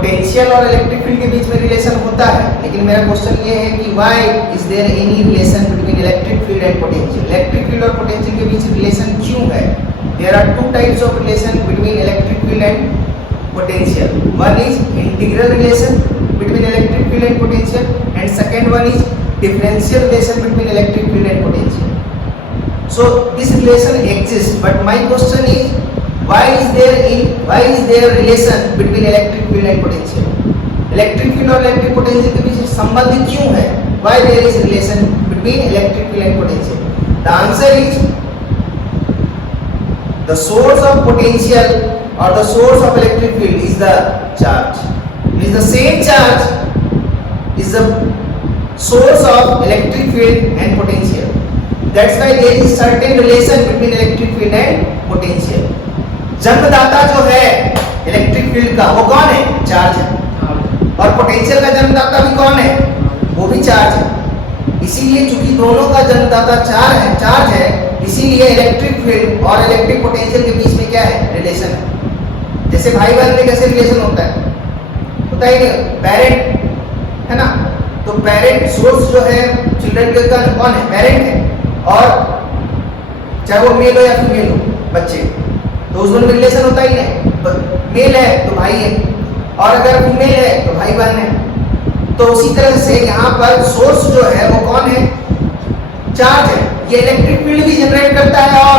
Potential और electric field के बीच में रिलेशन होता है, लेकिन मेरा क्वेश्चन ये है कि why is there any relation between electric field and potential. Electric field और पोटेंशियल के बीच रिलेशन क्यों है? There are two types of relation between electric field and potential. One is integral relation between electric field and potential and second one is differential relation between electric field and potential. So this relation exists, but my question is why is there relation between electric field and potential? Electric field और electric potential के बीच संबंध क्यों है? Why there is relation between electric field and potential? The answer is the source of potential or the source of electric field is the charge. It is the same charge is the source of electric field and potential. That's why there is certain relation between electric field and potential. जन्मदाता जो है electric field का वो कौन है? Charge है। और potential का जन्मदाता भी कौन है? वो भी चार्ज है। इसीलिए चूंकि दोनों का जन्मदाता चार्ज है, इसीलिए इलेक्ट्रिक फील्ड और इलेक्ट्रिक पोटेंशियल के बीच में क्या है? रिलेशन है। जैसे भाई बहन में कैसे रिलेशन होता है? होता ही नहीं, पेरेंट है ना, तो पेरेंट सोर्स जो है चिल्ड्रन का कौन है? पेरेंट है। और चाहे वो मेल हो या फीमेल हो बच्चे, तो उस दोनों में रिलेशन होता ही नहीं। मेल है तो भाई है, और अगर फीमेल है तो भाई बहन है। तो उसी तरह से यहाँ पर सोर्स जो है वो कौन है? चार्ज है। ये इलेक्ट्रिक फील्ड भी जनरेट करता है और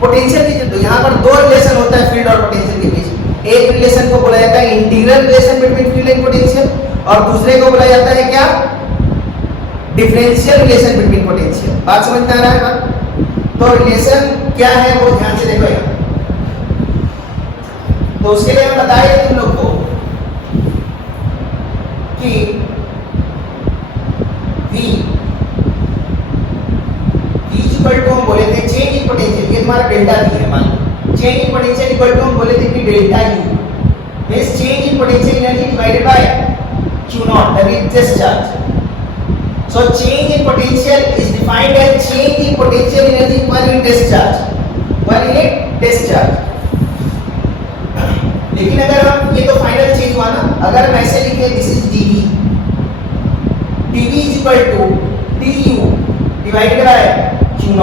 पोटेंशियल भी। तो यहाँ पर दो रिलेशन होता है फील्ड और पोटेंशियल के बीच। एक रिलेशन को बोला जाता है integral relation between field and potential, और दूसरे को बोला जाता है क्या? Differential relation between potential. बात समझ में आ रहा है बात? तो रिलेशन क्या है वो ध्यान से देखो यहाँ। तो उसके लिए हम बताए तुम लोग को कि V इक्वल टू हम बोले थे चेंज इन पोटेंशियल। ये तुम्हारा डेल्टा V है, मान लो change in potential equal to हम बोले थे कि delta U means change in potential energy divided by Q0 that is just charge. So change in potential is defined as change in potential energy per unit discharge, per unit discharge। लेकिन अगर हम ये तो final change हुआ ना, अगर हम ऐसे लिखे this is dV, dV is equal to du divided by Q0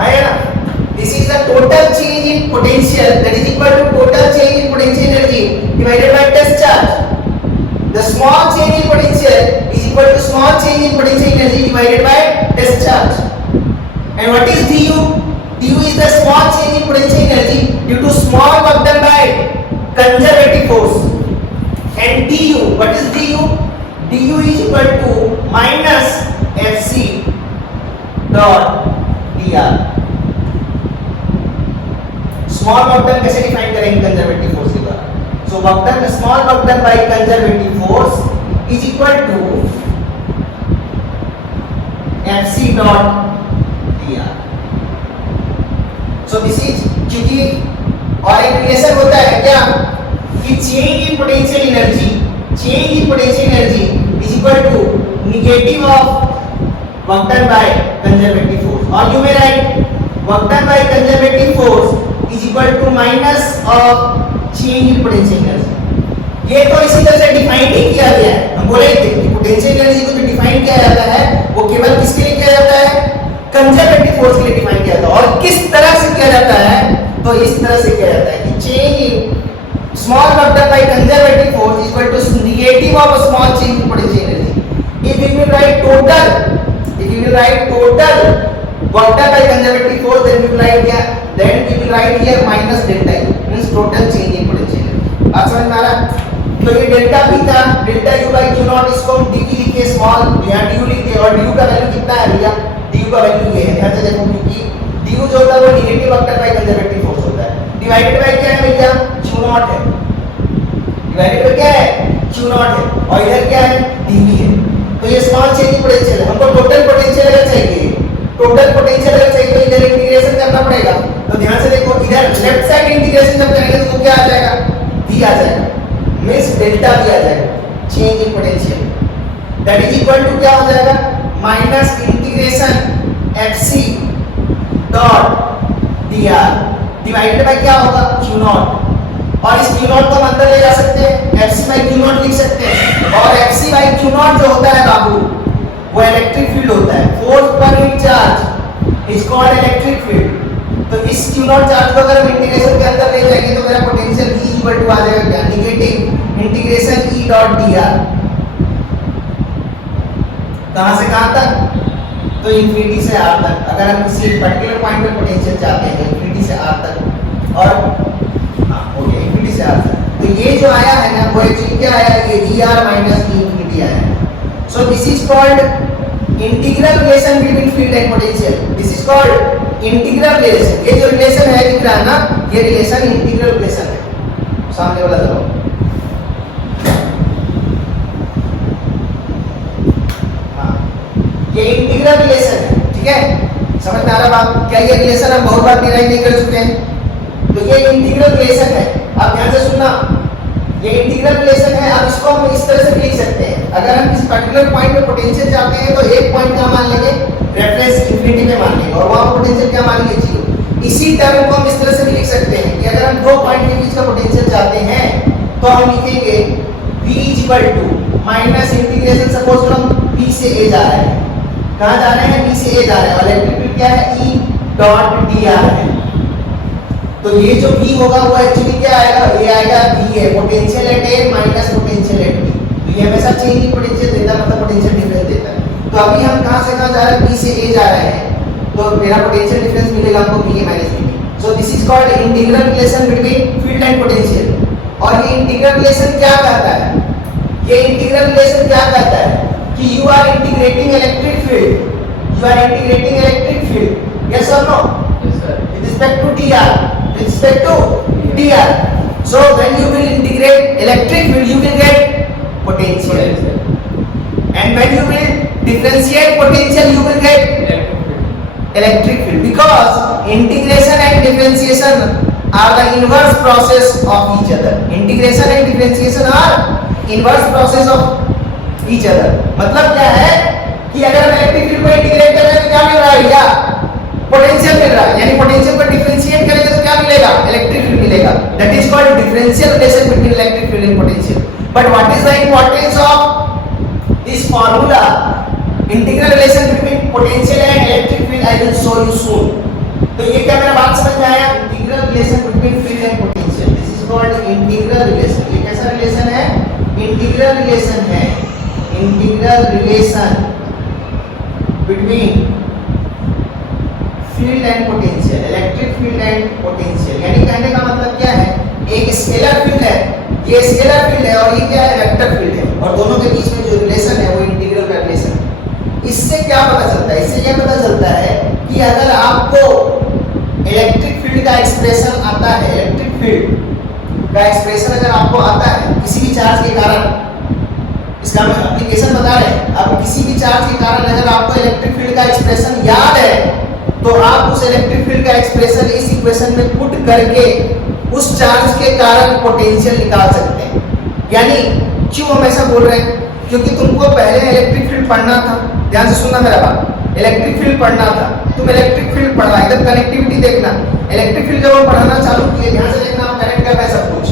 है ना। This is the total change in potential that is equal to total change in potential energy divided by discharge। The small change in potential is equal to small change in potential energy divided by discharge. And what is du? Du is the small change in potential energy due to small work done by conservative force. And du, what is du? Du is equal to minus Fc dot dr. Small work done कैसे define करेंगे? Conservative force के द्वारा। So work done, small work done by conservative force is equal to Fc dot dr. So this is क्योंकि और एक relation होता है क्या कि change in potential energy is equal to negative of work done by conservative force, or you may write work done by conservative force is equal to minus of change in potential energy. ये तो इसी तरह से define ही किया गया है। हम बोले थे कि पोटेंशियल एनर्जी को जो डिफाइन किया जाता है वो केवल किसके लिए किया जाता है? कंजर्वेटिव फोर्स के लिए डिफाइन किया जाता है। और किस तरह से किया जाता है? तो इस तरह से किया जाता है कि change in small work done by conservative force is equal to negative of a small change in potential energy. If we will write total work done by conservative force, then we will write here minus delta U means total change in potential energy। बात समझ में आ रहा है? तो ये delta भी था, delta U by Q0, इसको हम dV लिखे स्मॉल, यहाँ du लिखे, और du का वैल्यू कितना है भैया? du का वैल्यू ये है। ध्यान से देखो क्योंकि du जो होता है वो negative work done by conservative force होता है, डिवाइडेड बाय क्या है भैया? Q0 है। डिवाइडेड बाय क्या है? Q0 है, और इधर क्या है? dV है। तो ये स्मॉल चेंज इन पोटेंशियल है। हमको टोटल पोटेंशियल अगर चाहिए, टोटल पोटेंशियल अगर चाहिए तो इधर इंटीग्रेशन करना पड़ेगा। तो ध्यान से देखो, इधर लेफ्ट साइड इंटीग्रेशन जब करेंगे तो क्या आ जाएगा? V आ जाएगा, मींस डेल्टा V आ जाएगा, change in potential. That is equal to क्या हो जाएगा? Minus integration Fc dot dr divided by क्या होगा? Q0। और इस Q नॉट को हम अंदर ले जा सकते हैं, FC by Q नॉट लिख सकते हैं। और FC by Q नॉट जो होता है बाबू वो इलेक्ट्रिक फील्ड होता है। Force per unit charge is called electric field. तो इस Q नॉट चार्ज को अगर हम इंटीग्रेशन के अंदर ले जाएंगे तो मेरा पोटेंशियल E इक्वल टू आ जाएगा क्या, negative integration E dot dr। कहां से कहां तक, तो इंफिनिटी से r तक। अगर हम किसी पर्टिकुलर पॉइंट पे पोटेंशियल चाहते हैं इंफिनिटी से r तक, और हां ओके इंफिनिटी से r तक, तो ये जो आया है ना वो एक्चुअली क्या आया, ये dr माइनस d इंफिनिटी आया है। So this is called integral relation between field and potential. This is called integral relation. ये जो रिलेशन है दिख रहा है ना, ये रिलेशन इंटीग्रल रिलेशन है। सामने वाला चलो, ये इंटीग्रल रिलेशन है, ठीक है, समझ में आ रहा बात। क्या ये रिलेशन हम बहुत बार डिराइव नहीं कर चुके हैं, तो ये इंटीग्रल रिलेशन है। आप ध्यान से सुनना, ये इंटीग्रल रिलेशन है। अब इसको हम इस तरह से लिख सकते हैं, अगर हम किसी पर्टिकुलर पॉइंट पे पोटेंशियल चाहते हैं तो एक पॉइंट का मान लेंगे रेफरेंस इंफिनिटी पे मान लेंगे, और वहां पोटेंशियल क्या मान लेंगे, 0। इसी टर्म को हम इस तरह से भी लिख सकते हैं कि अगर हम दो पॉइंट के बीच का पोटेंशियल चाहते हैं तो हम लिखेंगे V equal to minus integration, suppose हम B से A जा रहे हैं, कहां जा रहे हैं, B से A जा रहे हैं, और इलेक्ट्रिक फील्ड क्या है, E डॉट dr है। तो ये जो V होगा वो एक्चुअली क्या आएगा, ये आएगा V है, potential at A minus potential at B। तो ये हमेशा चेंज इन पोटेंशियल देता है, मतलब पोटेंशियल डिफरेंस देता है। तो अभी हम कहां से कहां जा रहे हैं, B से A जा रहे हैं, तो मेरा पोटेंशियल डिफरेंस मिलेगा हमको V minus B। So this is called integral relation between field and potential. और ये इंटीग्रल रिलेशन क्या कहता है, ये इंटीग्रल रिलेशन क्या कहता है कि you are integrating electric field, you are integrating electric field, yes or no, Yes sir. with respect to dr, with respect to dr. So when you will integrate electric field you will get potential, and when you will differentiate potential you will get electric field, because integration and differentiation are the inverse process of each other. Integration and differentiation are inverse process of each other। मतलब क्या है कि अगर हम electric field को integrate करें तो क्या मिल रहा है, या पोटेंशियल मिल रहा है, यानी पोटेंशियल को डिफरेंशिएट करेंगे तो क्या मिलेगा, इलेक्ट्रिक फील्ड मिलेगा। That is called differential relation between electric field and potential. But what is the importance of this formula, integral relation between potential and electric field, I will show you soon. तो ये क्या मेरा बात समझ में आया, integral relation between field and potential, this is called integral relation. ये कैसा रिलेशन है, इंटीग्रल रिलेशन है, integral relation between field and potential, electric field and potential. यानी कहने का मतलब क्या है, एक स्केलर फील्ड है, ये स्केलर फील्ड है, और ये क्या है, वेक्टर फील्ड है, और दोनों के बीच में जो रिलेशन है वो इंटीग्रल का रिलेशन है। इससे क्या पता चलता है, इससे यह पता चलता है कि अगर आपको इलेक्ट्रिक फील्ड का एक्सप्रेशन आता है, इलेक्ट्रिक फील्ड का एक्सप्रेशन अगर आपको आता है किसी भी चार्ज के कारण, इसका हम एप्लीकेशन बता रहे हैं, अब किसी भी चार्ज के कारण अगर आपको इलेक्ट्रिक फील्ड का एक्सप्रेशन याद है तो आप उस इलेक्ट्रिक फील्ड का एक्सप्रेशन इस इक्वेशन में पुट करके उस चार्ज के कारण पोटेंशियल निकाल सकते हैं। यानी क्यों हम ऐसा बोल रहे हैं, क्योंकि तुमको पहले इलेक्ट्रिक फील्ड पढ़ना था, ध्यान से सुनना मेरा बात, इलेक्ट्रिक फील्ड पढ़ना था, तुम इलेक्ट्रिक फील्ड पढ़ रहा है, इधर कनेक्टिविटी देखना, इलेक्ट्रिक फील्ड जब हम पढ़ाना चालू किए, ध्यान से देखना, हम कनेक्ट कर रहे हैं सब कुछ।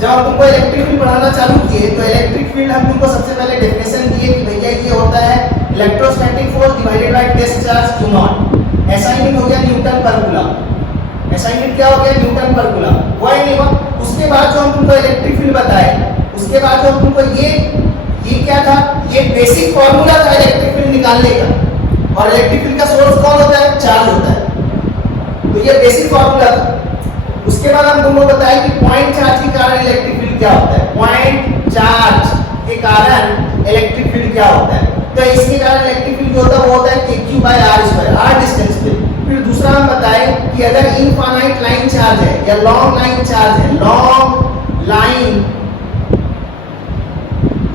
जब हम तुमको इलेक्ट्रिक फील्ड पढ़ाना चालू किए तो इलेक्ट्रिक फील्ड हम तुमको सबसे पहले डेफिनेशन दिए कि भैया ये होता है electrostatic force divided by test charge Q naught. ऐसा यूनिट हो गया न्यूटन पर कूलम, ऐसा यूनिट क्या हो गया, न्यूटन पर कूलम। वो ही नहीं हुआ, उसके बाद जो हम तुमको इलेक्ट्रिक फील्ड बताए, उसके बाद जो हम तुमको ये क्या था, ये बेसिक फार्मूला था इलेक्ट्रिक फील्ड निकालने का, और इलेक्ट्रिक फील्ड का सोर्स कौन होता है, चार्ज होता है, तो ये बेसिक फार्मूला था। उसके बाद हम तुमको बताया कि पॉइंट चार्ज के कारण इलेक्ट्रिक फील्ड क्या होता है, पॉइंट चार्ज के कारण इलेक्ट्रिक फील्ड क्या होता है। तो इसके कारण इलेक्ट्रिक फील्ड जो होता है वो होता है kq by r², r distance पे। फिर दूसरा हम बताए कि अगर इनफाइनाइट लाइन चार्ज है या लॉन्ग लाइन चार्ज है, लॉन्ग लाइन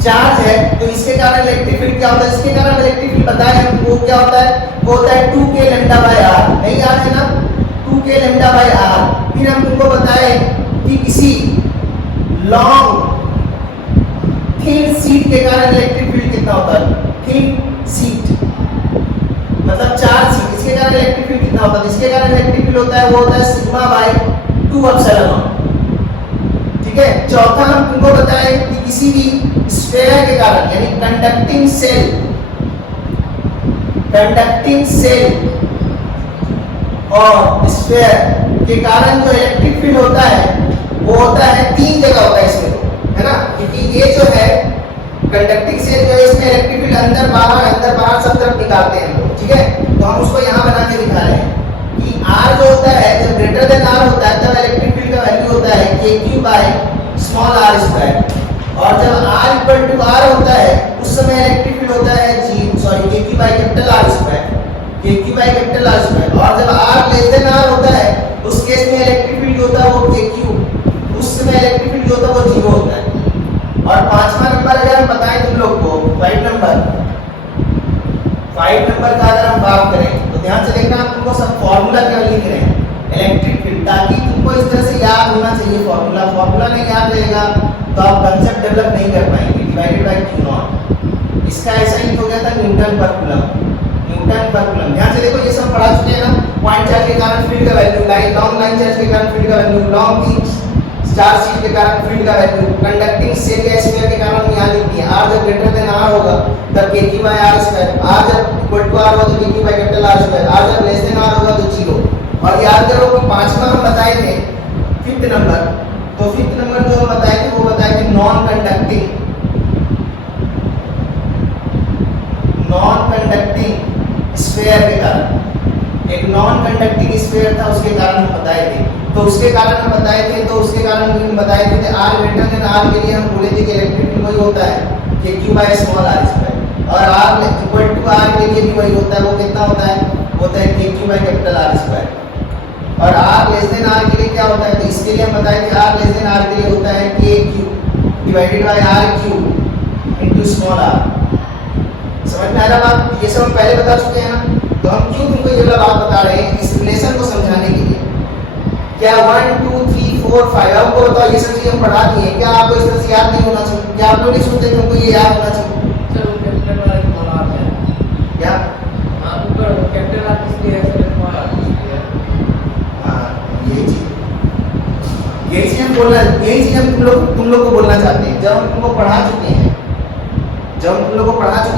चार्ज है, तो इसके कारण इलेक्ट्रिक फील्ड क्या होता है, इसके कारण इलेक्ट्रिक फील्ड बताया है वो क्या होता है, वो होता है 2k λ/r, नहीं याद है ना, 2k λ/r। फिर हम तुमको बताए कि किसी लॉन्ग थिन शीट के कारण इलेक्ट्रिक फील्ड कितना होता है, थिन शीट मतलब 4 शीट, इसके कारण इलेक्ट्रिक फील्ड कितना होता है, इसके कारण इलेक्ट्रिक फील्ड होता है वो होता है सिग्मा बाय 2 एप्सिलॉन नॉट। चौथा हम तुमको बताए कि किसी भी स्फीयर के कारण यानी कंडक्टिंग सेल और स्फीयर के कारण जो इलेक्ट्रिक फील्ड होता है वो होता है 3 जगह होता है इसमें, है ना, क्योंकि ये जो है कंडक्टिंग सेल जो है इसमें इलेक्ट्रिक फील्ड अंदर बाहर सब तरफ निकालते हैं हम लोग, ठीक है। तो हम उसको यहाँ बना के दिखा रहे हैं कि R जो होता है जब ग्रेटर देन R होता है तब इलेक्ट्रिक फील्ड का वैल्यू होता है KQ by small r square, और जब R इक्वल टू R होता है उस समय इलेक्ट्रिक फील्ड होता है KQ by capital R square, KQ by capital R square, और जब R लेस देन R होता है उस केस में इलेक्ट्रिक फील्ड होता है वो KQ, उस समय इलेक्ट्रिक फील्ड होता है वो 0 होता है। और पांचवा नंबर अगर हम बताएं तुम लोग को 5 नंबर का अगर हम बात करें तो ध्यान से देखना, हम तुमको सब फॉर्मूला क्या लिख रहे हैं इलेक्ट्रिक फील्ड, ताकि तुमको इस तरह से याद होना चाहिए फॉर्मूला नहीं याद रहेगा तो आप कंसेप्ट डेवलप नहीं कर पाएंगे। डिवाइडेड बाय Q नॉट, इसका ऐसा ही हो गया था न्यूटन पर कूलम। ध्यान से देखो ये सब पढ़ा चुके हैं ना, पॉइंट चार्ज के कारण फील्ड का वैल्यू, लॉन्ग लाइन चार्ज के कारण फील्ड का वैल्यू, लॉन्ग की चार्ज शीट के कारण फील्ड का वैल्यू, कंडक्टिंग सेल या स्फीयर के कारण हम यहाँ लिख दिए R जब ग्रेटर देन R होगा तब KQ by R square, R जब इक्वल टू R होगा तो KQ by capital R square, R जब लेस देन R होगा तो 0। और याद करो कि पांचवा हम बताए थे 5th नंबर, तो 5th नंबर जो हम बताए थे वो बताए थे नॉन कंडक्टिंग स्फीयर के कारण, एक नॉन कंडक्टिंग स्फीयर था उसके कारण हम बताए थे, तो उसके कारण हम बताए थे R ग्रेटर देन R के लिए हम बोले थे कि इलेक्ट्रिक फील्ड वही होता है KQ by small r square, और R इक्वल टू R के लिए भी वही होता है, वो कितना होता है KQ by capital R square, और R लेस देन R के लिए क्या होता है, तो इसके लिए हम बताए थे R लेस देन R के लिए होता है KQ divided by RQ into small r। समझ में आ रहा बात? ये सब हम पहले बता चुके हैं ना, तो हम क्यों तुमको ये वाला बात बता रहे हैं इस रिलेशन को समझाने के लिए। क्या 1 2 3 4 5 आपको बताओ ये सब चीजें हम पढ़ा दी है, क्या आपको इस तरह से याद नहीं होना चाहिए? क्या आप लोग नहीं सोचते कि हमको ये याद होना चाहिए? चलो कैपिटल वाला स्मॉल r है क्या? हां ऊपर कैपिटल r इसलिए है स्मॉल r इसलिए। हां यही चीज हम तुम लोग को बोलना चाहते हैं। जब हम तुमको पढ़ा चुके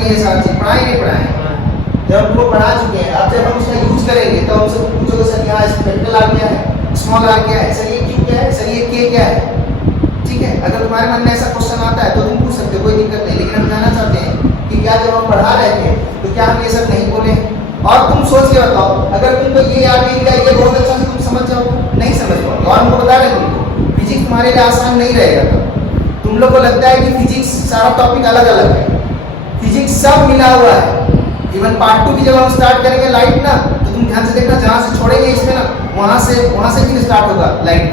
हैं सारा चीज पढ़ाए नहीं पढ़ाए, जब हम तुमको पढ़ा चुके हैं, अब जब हम उसका यूज करेंगे तो हमसे पूछोगे सर यहाँ कैपिटल R क्या है, स्मॉल r क्या है, सर ये Q क्या है, सर ये K क्या है, ठीक है। अगर तुम्हारे मन में ऐसा क्वेश्चन आता है तो तुम पूछ सकते हो, कोई दिक्कत नहीं, लेकिन हम जानना चाहते हैं कि क्या जब हम पढ़ा रहे थे तो क्या हम ये सब नहीं बोले? और तुम सोच के बताओ, अगर तुमको ये याद नहीं रहा, ये बहुत अच्छा से तुम समझ जाओ, नहीं समझ पाओगे। और हमको बता रहे तुमको फिजिक्स तुम्हारे लिए आसान नहीं रहेगा। तुम लोग को लगता है कि फिजिक्स सारा टॉपिक अलग अलग है, फिजिक्स सब मिला हुआ है। इवन पार्ट 2 की जब हम स्टार्ट करेंगे लाइट ना, तो तुम ध्यान से देखना, जहां से छोड़ेंगे इसमें ना वहां से भी स्टार्ट होगा लाइट,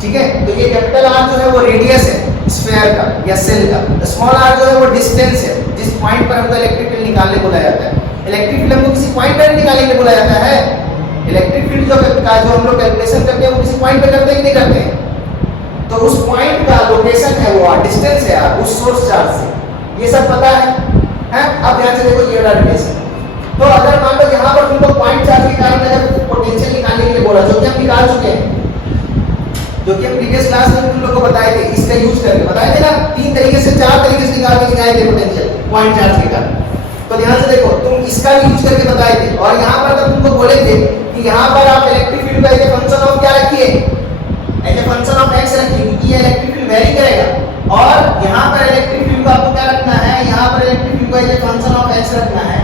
ठीक है। तो ये कैपिटल R जो है वो रेडियस है स्फीयर का या सेल का, स्मॉल r जो है वो डिस्टेंस है, जिस पॉइंट पर हमको इलेक्ट्रिक फील्ड निकालने बोला जाता है। इलेक्ट्रिक फील्ड हमको किसी पॉइंट पर निकालने के लिए बोला जाता है। इलेक्ट्रिक फील्ड जो हम लोग कैलकुलेशन करते हैं वो किसी पॉइंट पे करते हैं कि नहीं करते हैं? तो उस पॉइंट का लोकेशन है वो डिस्टेंस है यार उस सोर्स चार्ज से, ये सब पता है? अब ध्यान से देखो ये वाला रिलेशन। तो अगर मान लो यहाँ पर तुमको पॉइंट चार्ज के कारण अगर पोटेंशियल निकालने के लिए बोला, जो कि हम निकाल चुके हैं, जो कि हम प्रीवियस क्लास में तुम लोग को बताए थे, इसका यूज करके बताए थे ना, 3 तरीके से 4 तरीके से निकाल के दिखाए थे पोटेंशियल पॉइंट चार्ज के कारण। तो ध्यान से देखो, तुम इसका भी यूज करके बताए थे, और यहाँ पर तब तुमको बोले थे कि यहाँ पर आप इलेक्ट्रिक फील्ड का एज ए फंक्शन ऑफ क्या रखिए, as a function of x रखिए, क्योंकि ये इलेक्ट्रिक फील्ड वेरी करेगा। और यहाँ पर इलेक्ट्रिक फील्ड को आपको क्या रखना है, यहाँ पर इलेक्ट्रिक फील्ड को as a function of x रखना है,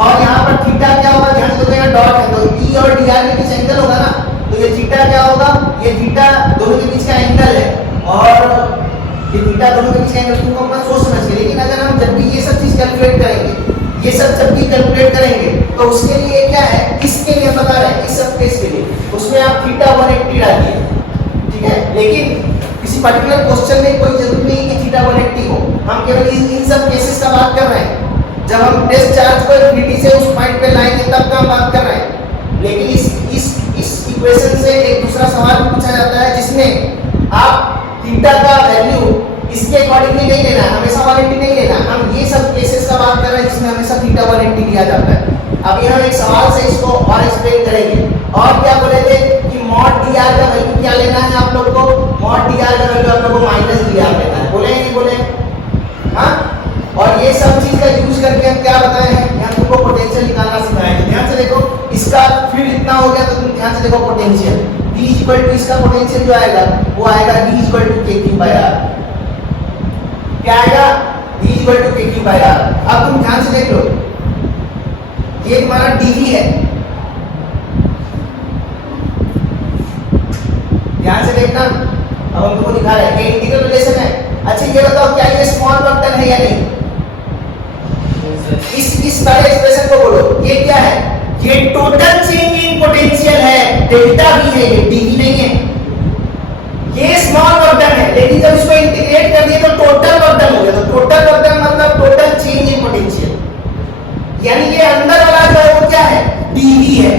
और यहाँ पर थीटा क्या होगा, ध्यान से देखो डॉट है तो E और dr के बीच एंगल होगा ना, तो ये थीटा क्या होगा, ये थीटा दोनों के बीच का एंगल है, और ये थीटा दोनों के बीच का एंगल तुमको अपना सोच समझ के। लेकिन अगर हम जब भी ये सब चीज कैलकुलेट करेंगे, तो उसके लिए क्या है, इसके लिए बता रहे हैं, इस सब केस के लिए उसमें आप थीटा 180 डालिए, ठीक है। लेकिन किसी पर्टिकुलर क्वेश्चन में कोई जरूरी नहीं कि थीटा 180 हो, हम केवल इन सब केसेस का बात कर रहे हैं। जब हम टेस्ट चार्ज को इंफिनिटी से उस पॉइंट पे लाएंगे तब का हम बात कर रहे हैं। लेकिन इस इक्वेशन से एक दूसरा सवाल पूछा जाता है जिसमें आप थीटा का वैल्यू इसके अकॉर्डिंगली नहीं लेना है, हमेशा 180 नहीं लेना। हम ये सब केसेस का बात कर रहे हैं जिसमें हमेशा थीटा 180 लिया जाता है। अभी हम एक सवाल से इसको और एक्सप्लेन करेंगे। और क्या बोले थे कि मॉड dr का वैल्यू क्या लेना है आप लोग को, मॉड dr का वैल्यू आप लोगों को माइनस dr लेना है, बोले नहीं बोले? हाँ, और ये सब चीज का यूज करके हम क्या बताए हैं, यहाँ तुमको पोटेंशियल निकालना सिखाया है। ध्यान से देखो, इसका फील्ड इतना हो गया तो तुम ध्यान से देखो पोटेंशियल V इक्वल टू इसका पोटेंशियल जो आएगा वो आएगा V equal to KQ by R। क्या आएगा? V equal to KQ by R। अब तुम ध्यान से देख लो, ये तुम्हारा dV है, ध्यान से देखना, अब हम तुमको दिखा रहे हैं ये इंटीग्रल रिलेशन है। अच्छा ये बताओ क्या ये स्मॉल वर्क डन है या नहीं? इस सारे एक्सप्रेशन को बोलो, ये क्या है? ये टोटल चेंज इन पोटेंशियल है, डेल्टा V है, ये dV नहीं है। ये स्मॉल वर्क डन है, लेकिन जब इसको इंटीग्रेट कर दिए तो टोटल वर्क डन हो गया। तो टोटल वर्क डन मतलब टोटल चेंज इन पोटेंशियल, यानी ये अंदर वाला जो है वो क्या है? dV है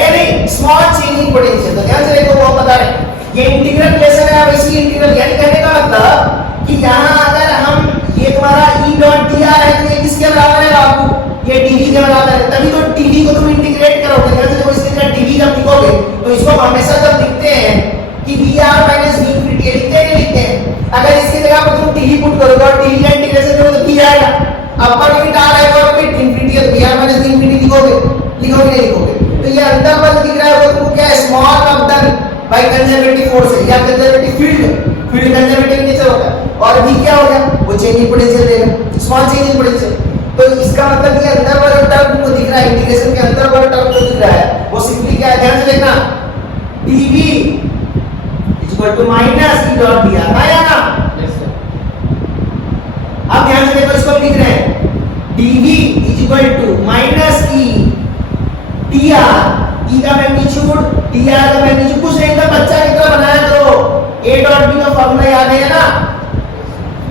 या नहीं? Small change in potential. तो ध्यान से देखो, वो बता रहे हैं ये इंटीग्रल रिलेशन है। अब इसी इंटीग्रल यानी कहने का मतलब कि यहाँ अगर हम ये तुम्हारा E डॉट dr है तो ये किसके बराबर है बाबू? ये dV के बराबर है, तभी तो dV को तुम इंटीग्रेट करोगे। ध्यान से देखो, इसके जगह dV जब लिखोगे तो इसको हमेशा जब लिखते हैं कि dr माइनस v इंफिनिटी लिखते हैं, नहीं लिखते हैं? अगर इसकी जगह पर तुम dV पुट करोगे और dV का इंटीग्रेशन करोगे तो क्या आएगा? अपर लिमिट r आएगा और फिर इंफिनिटी है, dr माइनस v इंफिनिटी लिखोगे नहीं लिखोगे? तो ये अंदर पर दिख रहा है वो तुमको क्या है? Small work done by conservative force है या कंजर्वेटिव फील्ड कंजर्वेटिव नेचर होता है। और v क्या हो गया? वो चेंज इन पोटेंशियल देगा, स्मॉल चेंज इन पोटेंशियल। तो इसका मतलब ये अंदर वाला टर्म तुमको दिख रहा है, इंटीग्रेशन के अंदर वाला टर्म जो दिख रहा है वो सिंपली क्या है? ध्यान से देखना, dv equal to minus E dot dr आया ना? Yes sir. अब ध्यान से देखो, इसको लिख रहे हैं dv equal to minus E dr, E का मैग्नीट्यूड dr का मैग्नीट्यूड कुछ नहीं था, बच्चा की तरह बनाया करो। A डॉट b का फार्मूला याद है ना?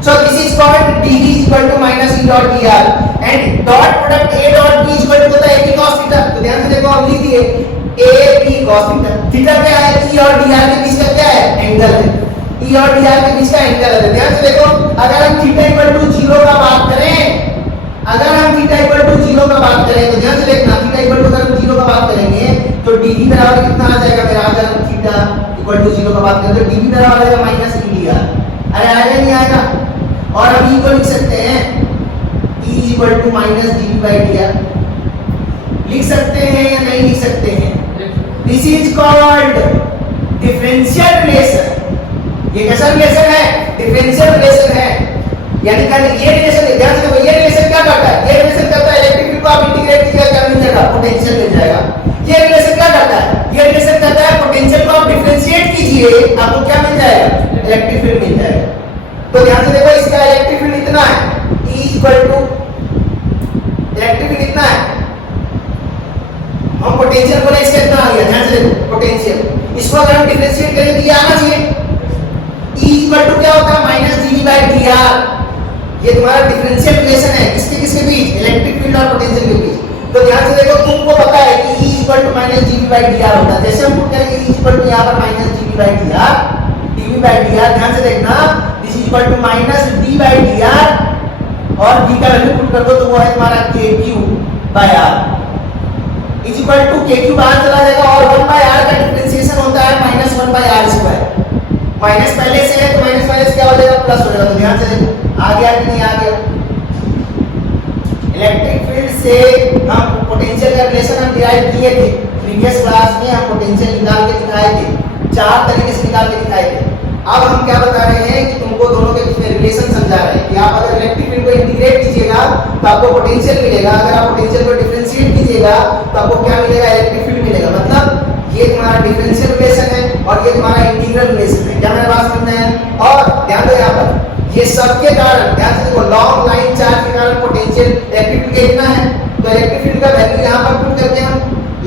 So this is called dv equal to minus E dot dr and dot product A dot b equal to होता है A cos theta। तो ध्यान से देखो, हम लिख दिए A b cos theta। Theta क्या है? E और dr के बीच का क्या है? एंगल है। E और dr के बीच का एंगल है। ध्यान से देखो, अगर हम थीटा इक्वल टू 0 का बात करें, अगर हम थीटा इक्वल टू 0 का बात करें तो ध्यान से देखना, थीटा इक्वल टू अगर हम 0 का बात करेंगे तो dv बराबर कितना आ जाएगा मेरा? अगर हम थीटा इक्वल टू 0 का बात करें तो dv बराबर आएगा माइनस E dr। अरे आएगा नहीं आएगा? और अब E को लिख सकते हैं E equal to minus dv by dr, लिख सकते हैं या नहीं लिख सकते हैं? This is called differential relation. ये कैसा रिलेशन है? डिफरेंशियल रिलेशन है। यानी कि ये रिलेशन, ध्यान से देखो, ये रिलेशन क्या करता है? ये रिलेशन करता है इलेक्ट्रिक फील्ड को आप इंटीग्रेट कीजिएगा क्या मिल जाएगा? पोटेंशियल मिल जाएगा। ये रिलेशन क्या करता है? ये रिलेशन करता है पोटेंशियल को आप डिफरेंशिएट कीजिए, आपको क्या मिल जाएगा? इलेक्ट्रिक फील्ड मिल जाएगा। तो ध्यान से देखो, इसका इलेक्ट्रिक फील्ड इतना है, E equal to electric field इतना है, हम पोटेंशियल बोले इसका इतना आ गया। ध्यान से देखो, पोटेंशियल इसको अगर हम डिफरेंशिएट करें तो ये आना चाहिए। E इक्वल टू क्या होता है? Minus dv by dr। ये तुम्हारा डिफरेंशियल रिलेशन है किसके किसके बीच? इलेक्ट्रिक फील्ड और पोटेंशियल के बीच। तो ध्यान से देखो, तुमको पता है कि E equal to minus dv by dr होता है। जैसे हम पुट करेंगे E इक्वल टू यहाँ पर माइनस dv बाई dr, ध्यान से देखना, this equal to minus d by dr और d का वैल्यू पुट कर दो तो वो है तुम्हारा kq by r is equal to kq बाहर चला जाएगा और 1 बाय r का डिफरेंशिएशन होता है minus 1 by r square. Minus पहले से है तो माइनस माइनस क्या हो जाएगा? प्लस हो जाएगा। तो ध्यान से देखो, आ गया कि नहीं आ गया? इलेक्ट्रिक फील्ड से हम पोटेंशियल का रिलेशन हम डिराइव किए थे प्रीवियस क्लास में, हम पोटेंशियल निकाल के दिखाए थे, 4 तरीके से निकाल के दिखाए थे। अब हम क्या बता रहे हैं कि तुमको दोनों के बीच में रिलेशन समझा रहे हैं कि आप अगर इलेक्ट्रिक फील्ड को इंटीग्रेट कीजिएगा तो आपको पोटेंशियल मिलेगा, अगर आप पोटेंशियल को डिफरेंशिएट कीजिएगा तो आपको क्या मिलेगा? इलेक्ट्रिक फील्ड मिलेगा। मतलब ये तुम्हारा डिफरेंशियल रिलेशन है और ये तुम्हारा इंटीग्रल रिलेशन है। क्या मेरा बात समझ में है? और ध्यान दो, यहाँ पर ये सब के कारण ध्यान से देखो, लॉन्ग लाइन चार्ज के कारण पोटेंशियल इलेक्ट्रिक फील्ड कितना है? तो इलेक्ट्रिक फील्ड का वैल्यू यहाँ पर पुट करके हम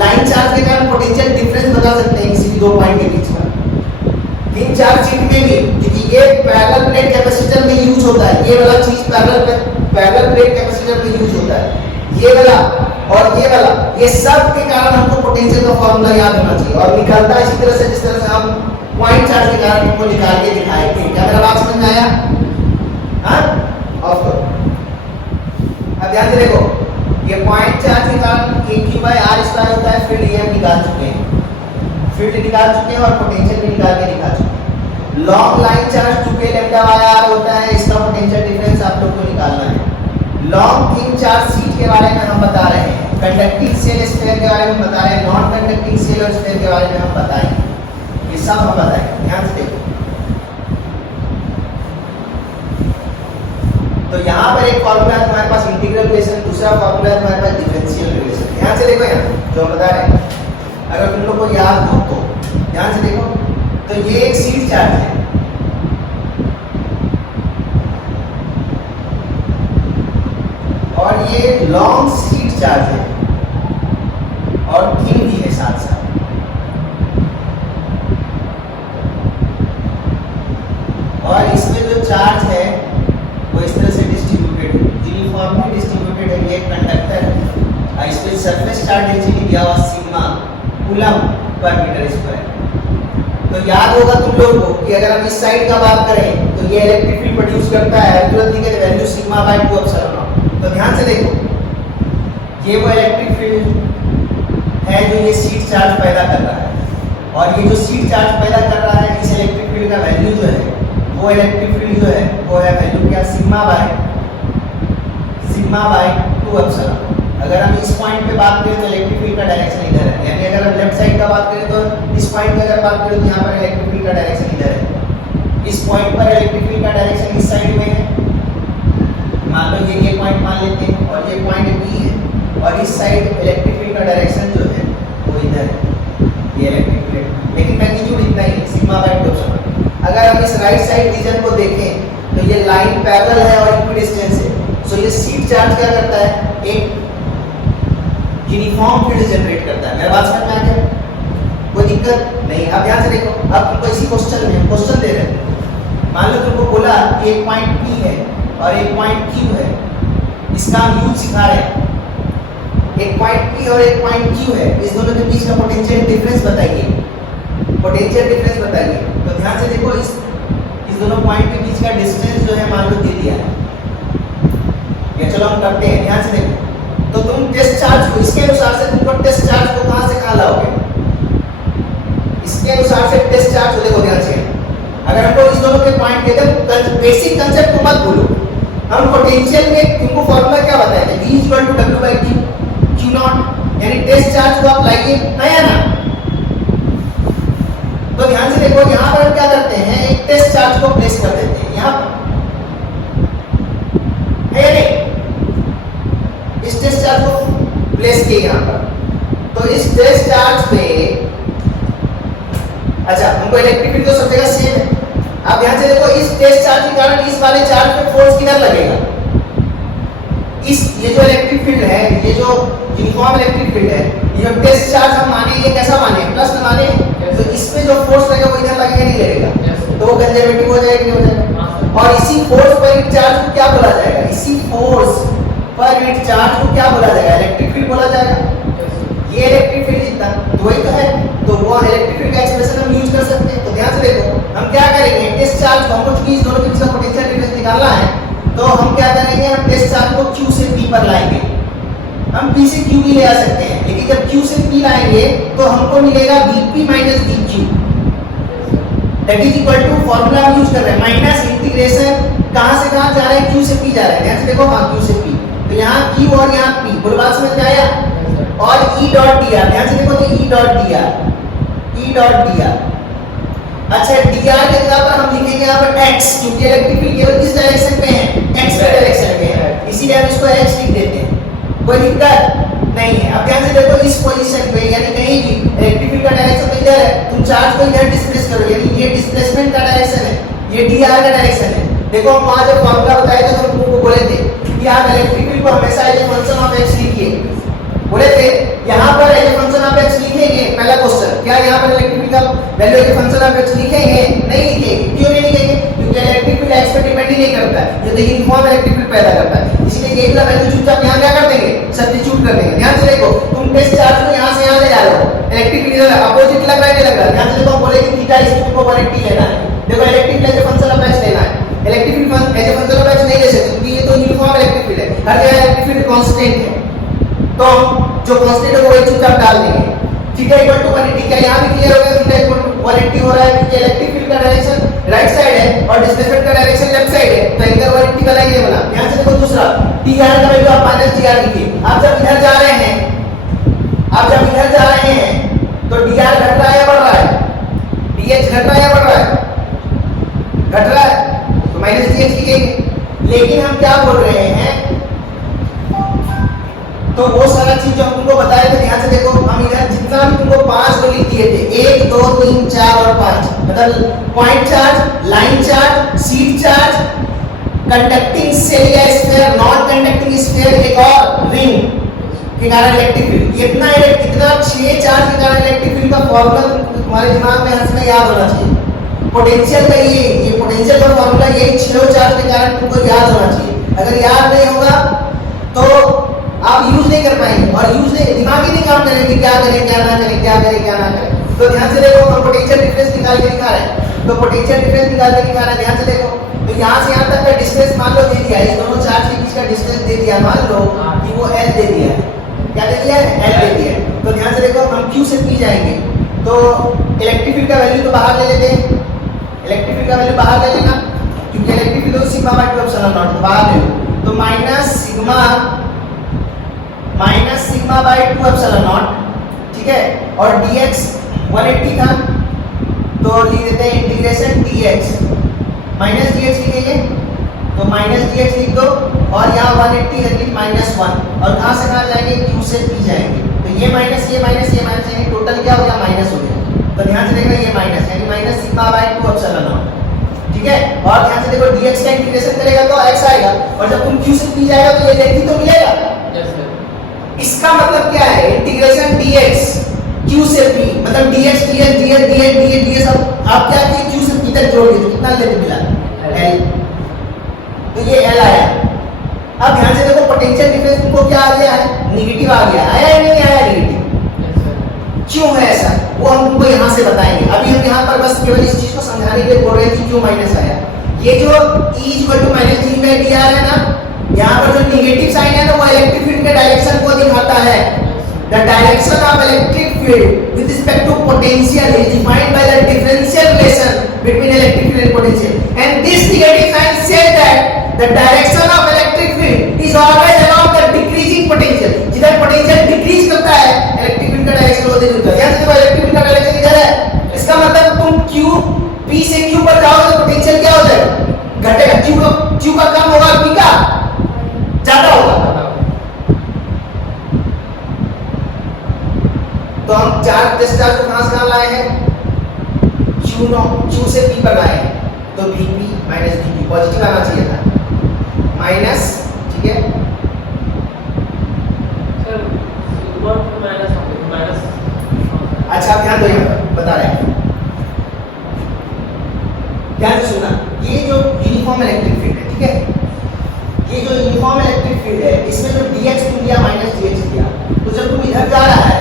लाइन चार्ज के कारण पोटेंशियल डिफरेंस बता सकते हैं किसी भी दो पॉइंट के बीच में। इन चार्ज शीट में भी क्योंकि ये पैरेलल प्लेट कैपेसिटर में यूज होता है, ये वाला चीज पैरेलल प्लेट कैपेसिटर में यूज होता है, ये वाला और ये वाला, ये सब के कारण हमको पोटेंशियल का फार्मूला याद होना चाहिए और निकलता है इसी तरह से जिस तरह से हम पॉइंट चार्ज के कारण हमको निकाल के दिखाए थे। क्या मेरा बात समझ में आया? हाँ, ऑफ करो। अब ध्यान से देखो, ये पॉइंट चार्ज के कारण kq बाय r स्क्वायर होता है। फील्ड ये हम निकाल चुके हैं, फील्ड निकाल चुके हैं और पोटेंशियल भी निकाल के दिखा चुके हैं। Long line charge 2k lambda by r होता है, इसका पोटेंशियल डिफरेंस आप लोग को निकालना है। लॉन्ग थिन चार्ज शीट के बारे में हम बता रहे हैं, कंडक्टिंग सेल स्फीयर के बारे में बता रहे हैं, नॉन कंडक्टिंग सेल और स्फीयर के बारे में हम बताएंगे, ये सब हम बताएंगे, ध्यान से देखो। तो यहाँ पर एक फॉर्मूला है तुम्हारे पास इंटीग्रल रिलेशन, दूसरा फॉर्मूला है तुम्हारे पास डिफरेंशियल रिलेशन। ध्यान से देखो यहाँ जो हम बता रहे हैं, अगर तुम लोग को याद हो तो ध्यान से देखो। तो ये एक शीट चार्ज है और ये लॉन्ग शीट चार्ज है और थिन भी है साथ साथ। और इसमें जो चार्ज है वो इस तरह से डिस्ट्रीब्यूटेड है, यूनिफॉर्मली डिस्ट्रीब्यूटेड है। ये कंडक्टर है, इस पे सरफेस चार्ज डेंसिटी दिया हुआ सिग्मा कूलम पर मीटर स्क्वायर। तो याद होगा तुम लोग को कि अगर हम इस साइड का बात करें तो ये इलेक्ट्रिक फील्ड प्रोड्यूस करता है तुरंत की value sigma bye 2 epsilon not. तो ध्यान से देखो, ये वो इलेक्ट्रिक फील्ड है जो ये शीट चार्ज पैदा कर रहा है, और ये जो शीट चार्ज पैदा कर रहा है इस इलेक्ट्रिक फील्ड का वैल्यू जो है, वो इलेक्ट्रिक फील्ड जो है वो है वैल्यू क्या, सिग्मा बाय 2 एप्सिलॉन। अगर हम इस पॉइंट पे बात करें तो इलेक्ट्रिक फील्ड का डायरेक्शन इधर है, यानी अगर हम लेफ्ट साइड का बात करें तो इस पॉइंट पे अगर बात करें तो यहाँ पर इलेक्ट्रिक फील्ड का डायरेक्शन इधर है। इस पॉइंट पर इलेक्ट्रिक फील्ड का डायरेक्शन इस साइड में है, मान लो ये पॉइंट मान लेते हैं और ये पॉइंट बी है, और इस साइड इलेक्ट्रिक फील्ड का डायरेक्शन जो है वो इधर है, ये इलेक्ट्रिक फील्ड, लेकिन मैग्नीट्यूड इतना ही सिग्मा बाय 2 एप्सिलॉन। अगर हम इस राइट साइड रीजन को देखें तो ये लाइन पैरेलल है और इक्विडिस्टेंस है। सो ये शीट चार्ज क्या करता है, एक यूनिफॉर्म फील्ड जनरेट करता है। मेरा बात समझ में आ गया, कोई दिक्कत नहीं। अब ध्यान से देखो, अब तुमको इसी क्वेश्चन में क्वेश्चन दे रहे हैं, मान लो तुमको बोला कि एक पॉइंट P है और एक पॉइंट Q है, इसका हम यूज सिखा रहे हैं। एक पॉइंट P और एक पॉइंट Q है, इस दोनों के बीच का पोटेंशियल डिफरेंस बताइए, पोटेंशियल डिफरेंस बताइए। तो ध्यान से देखो, इस दोनों पॉइंट के बीच का डिस्टेंस जो है मान लो दे दिया है, ये चलो हम करते हैं। ध्यान से देखो, तो तुम टेस्ट चार्ज को इसके अनुसार से तुमको टेस्ट चार्ज को कहां से कहां लाओगे, इसके अनुसार से टेस्ट चार्ज को देखो। ध्यान से, अगर हमको इस दोनों के पॉइंट के दम बेसिक कांसेप्ट को मत भूलो, हम पोटेंशियल में तुमको फार्मूला क्या बताया था, V = W/Q, Q0, यानी टेस्ट चार्ज को आप लाइए, है ना। तो ध्यान से देखो, यहाँ पर हम क्या करते हैं, एक टेस्ट चार्ज को प्लेस कर देते हैं यहाँ पर, है या नहीं। इस टेस्ट चार्ज को प्लेस किए यहाँ पर, तो इस टेस्ट चार्ज पे अच्छा हमको इलेक्ट्रिक फील्ड तो सब जगह सेम है। अब ध्यान से देखो, इस टेस्ट चार्ज के कारण इस वाले चार्ज पे फोर्स किधर लगेगा, इस ये जो इलेक्ट्रिक फील्ड है, ये जो यूनिफॉर्म इलेक्ट्रिक फील्ड है, ये जो टेस्ट चार्ज हम माने, ये कैसा माने, प्लस में माने, तो इस पे जो फोर्स लगेगा वो इधर लगेगा नहीं लगेगा, तो वो कंजर्वेटिव हो जाएगा, नहीं हो जाएगा। और इसी फोर्स पर यूनिट चार्ज को क्या बोला जाएगा, इसी फोर्स पर यूनिट चार्ज को क्या बोला जाएगा, इलेक्ट्रिक फील्ड बोला जाएगा। ये इलेक्ट्रिक फील्ड जितना तो वही तो है, तो वो इलेक्ट्रिक फील्ड का एक्सप्रेशन हम यूज कर सकते हैं। तो ध्यान से देखो, हम क्या करेंगे, टेस्ट चार्ज को हमको चूंकि इस दोनों के बीच का पोटेंशियल डिफरेंस निकालना है, तो हम क्या करेंगे, हम टेस्ट चार्ज को Q से P पर लाएंगे। हम P से Q भी ले आ सकते हैं, लेकिन जब Q से P लाएंगे तो हमको मिलेगा Vp - Vq, that is equal to formula हम यूज कर रहे हैं, माइनस इंटीग्रेशन कहां से कहां जा रहा है, Q से P जा रहा है। ध्यान से देखो, हां Q से P, तो यहाँ Q और यहाँ P, बोलो बात समझ में आया। और E डॉट dr, ध्यान से देखो, तो E डॉट dr, अच्छा dr के जगह पर हम लिखेंगे यहाँ पर x, क्योंकि इलेक्ट्रिक फील्ड केवल किस डायरेक्शन में है, x के डायरेक्शन में है, इसीलिए हम इसको x लिख देते हैं, कोई दिक्कत नहीं है। अब ध्यान से देखो, इस पोजीशन पे यानी कहीं भी इलेक्ट्रिक फील्ड का डायरेक्शन तो इधर है, तुम चार्ज को इधर डिस्प्लेस करो, यानी ये डिस्प्लेसमेंट का डायरेक्शन है, ये dr का डायरेक्शन है। देखो हम वहां जब फार्मूला बताए थे तो हम तुमको बोले थे कि आप इलेक्ट्रिक फील्ड को हमेशा as a function of x लिखिए, बोले थे यहाँ पर as a function of x लिखेंगे। पहला क्वेश्चन, क्या यहाँ पर इलेक्ट्रिक फील्ड का value as a function of x लिखेंगे, नहीं लिखेंगे। क्यों नहीं लिखेंगे, क्योंकि इलेक्ट्रिक फील्ड x पर डिपेंड ही नहीं करता है, ये तो यूनिफॉर्म इलेक्ट्रिक फील्ड पैदा करता है, इसलिए ये वाला वैल्यू चुपचाप यहाँ क्या कर देंगे, सब्स्टिट्यूट कर देंगे। ध्यान से देखो, तुम टेस्ट चार्ज को यहाँ से यहाँ ले जा रहे हो, इलेक्ट्रिक फील्ड इधर अपोजिट लग रहा है, नहीं लग रहा है। ध्यान से देखो, हम बोले कि theta is equal to over t लेना है, देखो electric field as a function of x लेना है, electric field as a function of x नहीं ले सकते, क्योंकि ये तो यूनिफॉर्म इलेक्ट्रिक फील्ड है, हर जगह इलेक्ट्रिक फील्ड कांस्टेंट है, तो जो कांस्टेंट है वो वही चुपचाप डाल देंगे। थीटा इक्वल टू 180, क्या यहाँ भी क्लियर हो गया, थीटा इक्वल टू 180 हो रहा है, क्योंकि इलेक्ट्रिक फील्ड का डायरेक्शन और डिस्प्लेसमेंट का डायरेक्शन लेफ्ट साइड है तो एंगल 180 का लाइन ये बना। ध्यान से देखो दूसरा dr का वैल्यू आप -dr लिखिए। आप जब इधर जा रहे हैं तो dr घट रहा है या बढ़ रहा है? dh घट रहा है या बढ़ रहा है? घट रहा है तो -dh लिखेंगे। लेकिन हम क्या बोल रहे हैं, तो वो सारा चीज जो हम तुमको बताए थे, ध्यान से देखो, हम इधर जितना भी तुमको 5 को लिख दिए थे, 1 2 3 4 और 5, मतलब point charge, line charge, sheet charge, conducting shell या स्फीयर, नॉन कंडक्टिंग स्फीयर, एक और रिंग के कारण इलेक्ट्रिक फील्ड। इतना 6 चार्ज के कारण इलेक्ट्रिक फील्ड का फॉर्मूला तुम्हारे दिमाग में हमेशा याद होना चाहिए। पोटेंशियल का ये पोटेंशियल का फॉर्मूला ये 6 चार्ज के कारण तुमको याद होना चाहिए। अगर याद नहीं होगा तो आप यूज नहीं कर पाएंगे, और यूज नहीं, दिमाग ही नहीं काम करेंगे क्या करें क्या ना करें, क्या करें क्या ना करें। तो ध्यान से देखो, हम पोटेंशियल डिफरेंस निकाल के दिखा रहे हैं। तो पोटेंशियल डिफरेंस निकाल के दिखा रहे हैं, ध्यान से देखो। तो यहाँ से यहाँ तक का डिस्टेंस मान लो दे दिया, ये दोनों चार्ज के बीच का डिस्टेंस दे दिया, मान लो कि वो L दे दिया है। क्या दे दिया है? L दे दिया है। तो ध्यान से देखो, हम Q से P जाएंगे तो इलेक्ट्रिक फील्ड का वैल्यू तो बाहर ले लेते हैं, इलेक्ट्रिक फील्ड का वैल्यू बाहर ले लेना, क्योंकि electric field sigma bye 2 epsilon not, तो बाहर ले लो। तो minus sigma bye 2 epsilon not, ठीक है। और dx 180 था तो लिख देते हैं इंटीग्रेशन dx माइनस dx लिखेंगे, तो माइनस dx लिख दो, और यहाँ 180 है -1, और कहाँ से कहाँ जाएंगे? q से p जाएंगे। तो ये माइनस यानी टोटल क्या हो गया? माइनस हो गया। तो ध्यान से देखो, ये माइनस यानी minus sigma bye 2 epsilon not, ठीक है। और ध्यान से देखो, dx का इंटीग्रेशन करेगा तो x आएगा, और जब तुम q से p जाएगा तो ये लेंथ तो मिलेगा। इसका मतलब क्या है? इंटीग्रेशन dx q से p, मतलब dx अब आप क्या किए? q से p तक जोड़ दिए तो कितना लेंथ मिला? l। तो ये l आया। अब ध्यान से देखो, पोटेंशियल डिफरेंस तुमको क्या आ गया है? नेगेटिव आ गया। आया या नहीं आया नेगेटिव? क्यों है ऐसा, वो हम तुमको यहाँ से बताएंगे। अभी हम यहाँ पर बस केवल इस चीज को समझाने के लिए बोल रहे हैं कि क्यों माइनस आया। ये जो E -G/dr है ना, यहाँ पर जो नेगेटिव साइन है ना, वो इलेक्ट्रिक फील्ड के डायरेक्शन को दिखाता है। The direction of electric field with respect to potential is defined by the differential relation between electric field and potential, and this negative sign says that the direction of electric field is always along the decreasing potential. जिधर potential decrease करता है, electric field का direction उधर होता है। यानी देखो, electric field का डायरेक्शन इधर है, इसका मतलब तुम q p से q पर जाओ तो पोटेंशियल क्या हो जाएगा? घटेगा। q का कम होगा, p का ज्यादा होगा। तो हम चार्ज डिस्चार्ज को कहां से कहां लाए हैं? q से p पर लाए हैं, तो vp dq पॉजिटिव आना चाहिए था, माइनस, ठीक है। सर सिग्मा माइनस अच्छा, ध्यान दो, यहाँ पर बता रहे हैं, ध्यान से सुनना। ये जो यूनिफॉर्म इलेक्ट्रिक फील्ड है, ठीक है, ये जो यूनिफॉर्म इलेक्ट्रिक फील्ड है, इसमें जो dx तुम लिया -dx लिया, तो जब तुम इधर जा रहा है,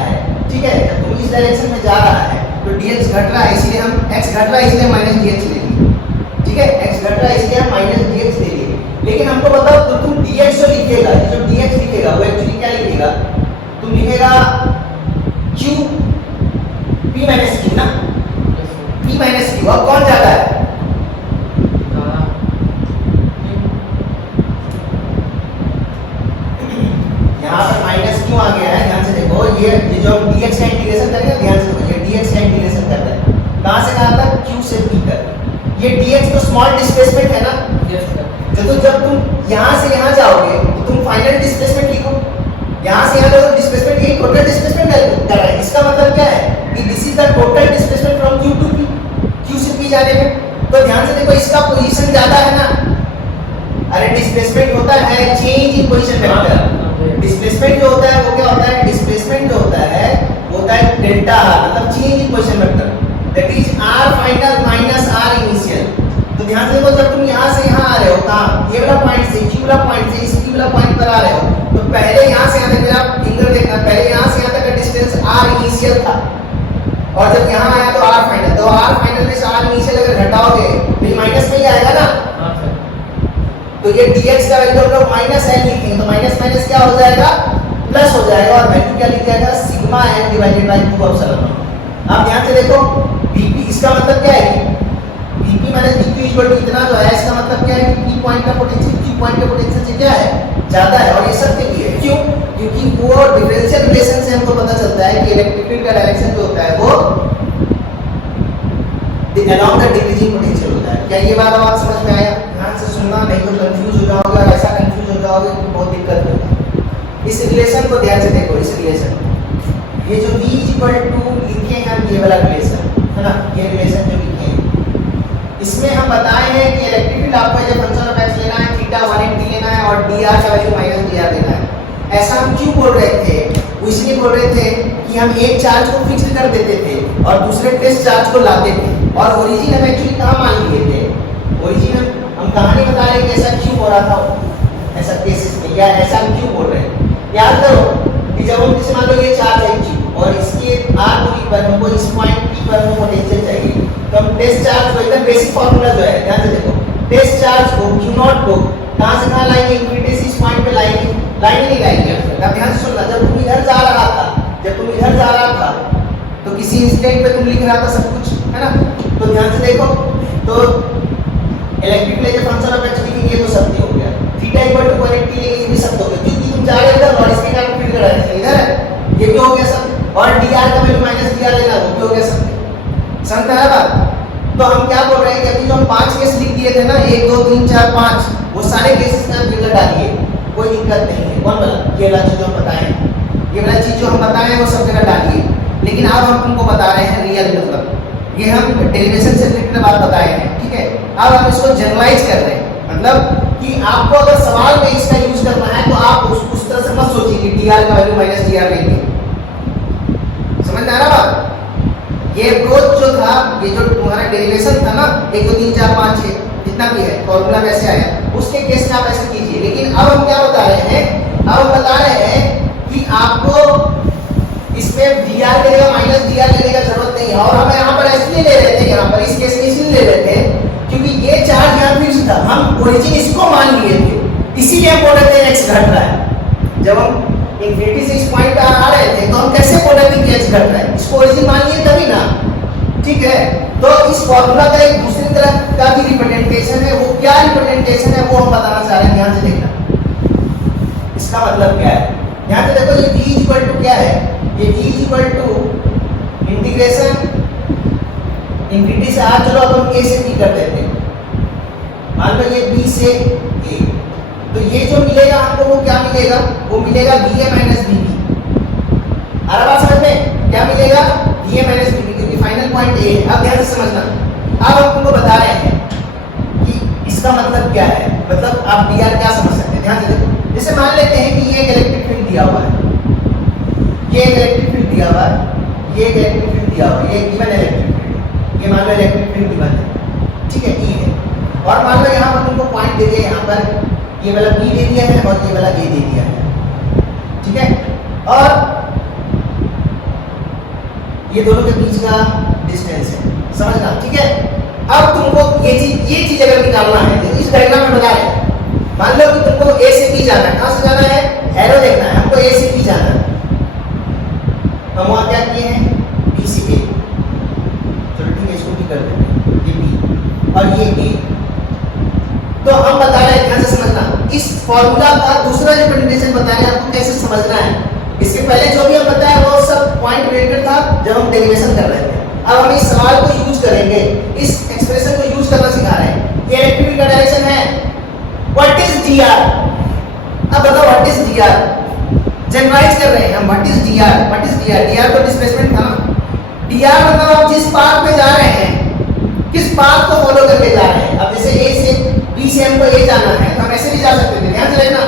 ठीक है, जब तुम इस डायरेक्शन में जा रहा है तो dx घट रहा है, इसलिए हम x घट रहा है इसलिए हम -dx ले लिए, ठीक है, x घट रहा है इसलिए हम -dx ले लिए। लेकिन हमको बताओ, तो तुम dx जो लिखेगा, ये जो dx लिखेगा वो एक्चुअली क्या लिखेगा? तुम लिखेगा q p q ना, p q। अब कौन ज्यादा है? यहाँ पर माइनस क्यों आ गया है? ध्यान से देखो, ये जो dx का इंटीग्रेशन करेंगे, ध्यान से देखो, ये dx का इंटीग्रेशन कर रहे हैं कहां से कहां तक? q से p तक। ये dx तो स्मॉल डिस्प्लेसमेंट है ना, तो जब तुम यहाँ से यहाँ जाओगे तो तुम फाइनल डिस्प्लेसमेंट लिखो, यहाँ से यहाँ जाओगे डिस्प्लेसमेंट, ये टोटल डिस्प्लेसमेंट कर रहा है। इसका मतलब क्या है कि this is the total displacement from q to p, q से p जाने में। तो ध्यान से देखो, इसका पोजीशन ज्यादा है ना। अरे डिस्प्लेसमेंट होता है change in position vector. Displacement जो होता है वो क्या होता है? डिस्प्लेसमेंट जो होता है वो होता है डेल्टा r, मतलब change in position vector, that is r final minus r initial. तो ध्यान से देखो, जब तुम यहाँ से यहाँ आ रहे हो, कहाँ? ये वाला पॉइंट से, q वाला पॉइंट से इस p वाला पॉइंट पर आ रहे हो, तो पहले यहाँ से यहाँ तक मेरा फिंगर देखना, पहले यहाँ से यहाँ तक का डिस्टेंस r इनिशियल था, और जब यहाँ आया तो r फाइनल। तो r फाइनल में से r इनिशियल अगर घटाओगे तो ये माइनस में ही आएगा ना। तो ये dx का वैल्यू हम लोग -l लिखेंगे, तो माइनस क्या हो जाएगा? प्लस हो जाएगा, और वैल्यू क्या लिख जाएगा? Sigma n divided by 2 epsilon not. अब ध्यान से देखो, vp, इसका मतलब क्या है? vp -dq इक्वल टू इतना जो है, इसका मतलब क्या है कि P पॉइंट का पोटेंशियल Q पॉइंट के पोटेंशियल से क्या है, ज्यादा है। और ये सब के लिए क्यों? क्योंकि वो डिफरेंशियल रिलेशन से हमको पता चलता है कि इलेक्ट्रिक फील्ड का डायरेक्शन जो होता है वो अलोंग द डिक्रीजिंग पोटेंशियल होता है। क्या ये बात अब आप समझ में आया? ध्यान से सुनना, नहीं तो कंफ्यूज हो जाओगे, और ऐसा कंफ्यूज हो जाओगे तो बहुत दिक्कत होगी। इस रिलेशन को ध्यान से देखो, इस रिलेशन ये जो V इक्वल टू लिखे हैं हम, ये वाला रिलेशन है ना, ये रिलेशन जो लिखे हैं, इसमें हम बताए हैं कि इलेक्ट्रिक फील्ड आपको as a function of x लेना है, थीटा 180 लेना है, और dr का वैल्यू -dr लेना है। ऐसा हम क्यों बोल रहे थे? वो इसलिए बोल रहे थे कि हम एक चार्ज को फिक्स कर देते थे और दूसरे टेस्ट चार्ज को लाते थे, और ओरिजिन हम एक्चुअली कहाँ मान लिए थे? ओरिजिन हम कहानी बता रहे हैं कि ऐसा क्यों हो रहा था, ऐसा केसेस में, या ऐसा हम क्यों बोल रहे हैं। याद करो कि जब हम जैसे मान लो ये चार्ज है Q और इसके r दूरी पर हमको इस पॉइंट P पर हमको पोटेंशियल चाहिए, तो हम टेस्ट चार्ज को, एकदम बेसिक फार्मूला जो है, ध्यान से देखो, टेस्ट चार्ज को Q0 को कहां से कहां लाएंगे? इन्फिनिटी से इस पॉइंट पे लाएंगे, लाइन नहीं लाएंगे। अब ध्यान से सुनना, जब तुम इधर जा रहा था, जब तुम इधर जा रहा था तो किसी इंस्टेंट पे तुम लिख रहा था सब कुछ, है ना? तो ध्यान से देखो, तो इलेक्ट्रिक फील्ड के फंक्शन ऑफ x लिखेंगे तो सत्य हो गया, थीटा इक्वल टू 180 लेंगे, ये भी सत्य हो गया, क्योंकि तुम जा रहे इधर और इसके कारण फील्ड का डायरेक्शन इधर है, ये भी हो गया सत्य। और dr का वैल्यू -dr लेना, वो भी हो गया सत्य। समझ में आया बात? तो हम क्या बोल रहे हैं कि अभी जो हम 5 केस लिख दिए थे ना, 1 2 3 4 5, वो सारे केसेस में फील्ड डालिए, कोई दिक्कत नहीं है। कौन वाला? ये वाला चीज जो हम बताए, ये वाला चीज जो हम बताए हैं वो सब जगह डालिए। लेकिन अब हम तुमको बता रहे हैं रियल, मतलब ये हम डेरिवेशन से रिलेटेड बात बताए हैं, ठीक है? अब हम इसको जनरलाइज कर रहे हैं, मतलब कि आपको अगर सवाल में इसका यूज करना है तो आप उस तरह से मत सोचिए कि dr का वैल्यू -dr लेंगे। समझ में आ रहा बात? ये अप्रोच जो था, ये जो तुम्हारा डेरिवेशन था ना, 1 2 3 4 5 6 जितना भी है, फॉर्मूला कैसे आया, उसके केस में आप ऐसे कीजिए। लेकिन अब हम क्या बता रहे हैं? अब हम बता रहे हैं कि आपको इसमें dr लेने का -dr लेने का जरूरत नहीं है। और हम यहाँ पर इसलिए ले रहे थे, यहाँ पर इस केस में इसलिए ले रहे थे क्योंकि ये चार्ज यहाँ फिक्स था, हम ओरिजिन इसको मान लिए थे, इसीलिए हम बोल रहे थे x घट रहा है। जब हम इन्फिनिटी से इस पॉइंट पर आ रहे थे तो हम कैसे बोल रहे थे कि x घट रहा है? इसको ओरिजिन मान लिए तभी ना, ठीक है? तो इस फॉर्मूला का एक दूसरी तरह का भी रिप्रेजेंटेशन है, वो क्या रिप्रेजेंटेशन है वो हम बताना चाह रहे हैं, ध्यान से देखना। इसका मतलब क्या है? ध्यान से देखो, ये v इक्वल टू क्या है? ये v equal to integration infinity से r, चलो अब हम a से b कर देते हैं, मान लो ये b से a, तो ये जो मिलेगा आपको वो क्या मिलेगा? वो मिलेगा va माइनस bb। आ रहा बात समझ में? क्या मिलेगा? va माइनस bb, क्योंकि फाइनल पॉइंट a है। अब ध्यान से समझना, अब हम तुमको बता रहे हैं कि इसका मतलब क्या है, मतलब आप dr क्या समझ सकते हैं। ध्यान से देखो, जैसे मान लेते हैं कि ये एक इलेक्ट्रिक फील्ड दिया हुआ है, ये एक इलेक्ट्रिक फील्ड दिया हुआ है, ये एक इलेक्ट्रिक फील्ड दिया हुआ है, ये गिवन इलेक्ट्रिक फील्ड, ये मान लो इलेक्ट्रिक फील्ड गिवन है, ठीक है, E है। और मान लो यहाँ पर तुमको पॉइंट दे दिया, यहाँ पर ये वाला B दे दिया है और ये वाला A दे दिया है, ठीक है? और ये दोनों के बीच का डिस्टेंस है, समझना, ठीक है? अब तुमको ये चीज अगर निकालना है तो इस डायग्राम में बता रहे हैं, मान लो कि तुमको A से B जाना है, कहाँ से जाना है? एरो देखना है हमको, A से B जाना है। हम वहाँ क्या किए हैं? B से A, चलो ठीक है, इसको भी कर देते हैं, ये B और ये A। तो हम बता रहे हैं, ध्यान से समझना, इस फॉर्मूला का दूसरा रिप्रेजेंटेशन बता रहे हैं आपको कैसे समझना है। इसके पहले जो भी हम बताया वो सब पॉइंट रिलेटेड था जब हम डेरिवेशन कर रहे थे। अब हम इस सवाल को यूज करेंगे, इस एक्सप्रेशन को यूज करना सिखा रहे हैं। ये इलेक्ट्रिक फील्ड का डायरेक्शन है, व्हाट इज dr? अब बताओ व्हाट इज dr? जनरलाइज कर रहे हैं हम, what is dr? What is dr? dr तो डिस्प्लेसमेंट था ना। dr मतलब आप जिस पाथ पे जा रहे हैं, किस पाथ को फॉलो करके जा रहे हैं। अब जैसे A से B से हमको A जाना है तो हम ऐसे भी जा सकते थे, ध्यान से देखना,